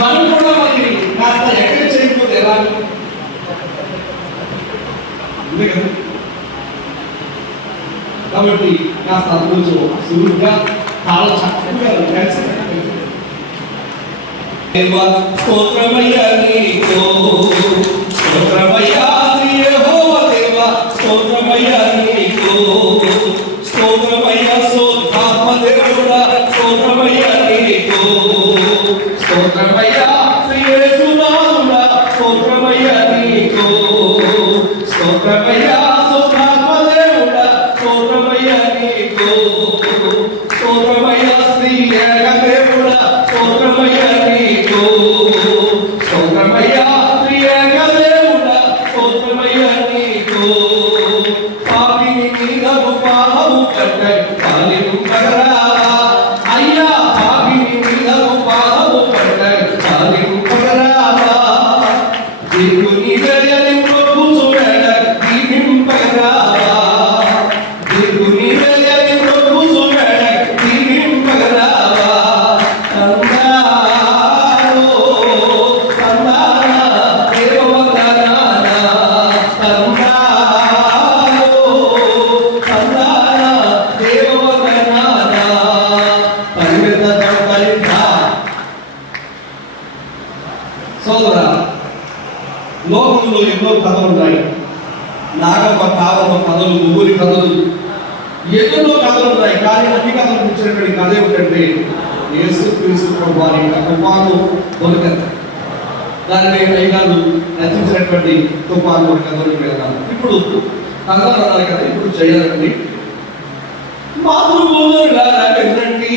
మనం కూడా మరి కాస్త ఎక్కడ చేయకపోతే ఎలా కాబట్టి కాస్త కొంచెం సులువుగా చాలా చక్కగా స్తోత్రమయ్యా నీకో స్తోత్రమయ్యా యెహోవా దేవా స్తోత్రమయ్యా నీకో స్తోత్రమయ్యా సోత్రాత్మ దేవుడా స్తోత్రమయ్యా నీకో స్తోత్రమయ్యా యేసునాథుడా స్తోత్రమయ్యా నీకో స్తోత్రమయ్యా సోత్రాత్మ దేవుడా స్తోత్రమయ్యా నీకో స్తోత్రమయ్యా శ్రీ ఏక దేవుడా స్తోత్రమయ్యా నీకో స్తోత్రమయ్యా శ్రీ ఏక దేవుడా స్తోత్రమయ్యా నీకో పాపిని నీదము పాపము కట్టై కాలిము పగరావా అయ్యా పాపిని నీదము పాపము కట్టై కాలిము పగరావా దేవుని దయని ప్రభు చూడడ దీవింపగరావా దేవుని దయని ప్రభు చూడడ దీవింపగరావా తందారో తందార దేవవదనాన తందారో తందార దేవవదనాన పరిమిత పరిమిత సోదరా లోకంలో ఎన్నో కథలు ఉన్నాయి. నాగమ్మ కావమ్మ కథలు, ముగ్గురి కథలు, ఎన్నో కథలు ఉన్నాయి. కానీ అన్ని కథలు కూర్చున్నటువంటి కథ ఏమిటంటే యేసుక్రీస్తు ప్రభు వారి యొక్క తుఫాను బొలకథ. దానిని అయ్యగారు రచించినటువంటి తుఫాను బొలకథలోకి వెళ్తాము. ఇప్పుడు కథలు అన్నారు కదా, ఇప్పుడు చేయాలండి. మాతృభూములారా వినండి,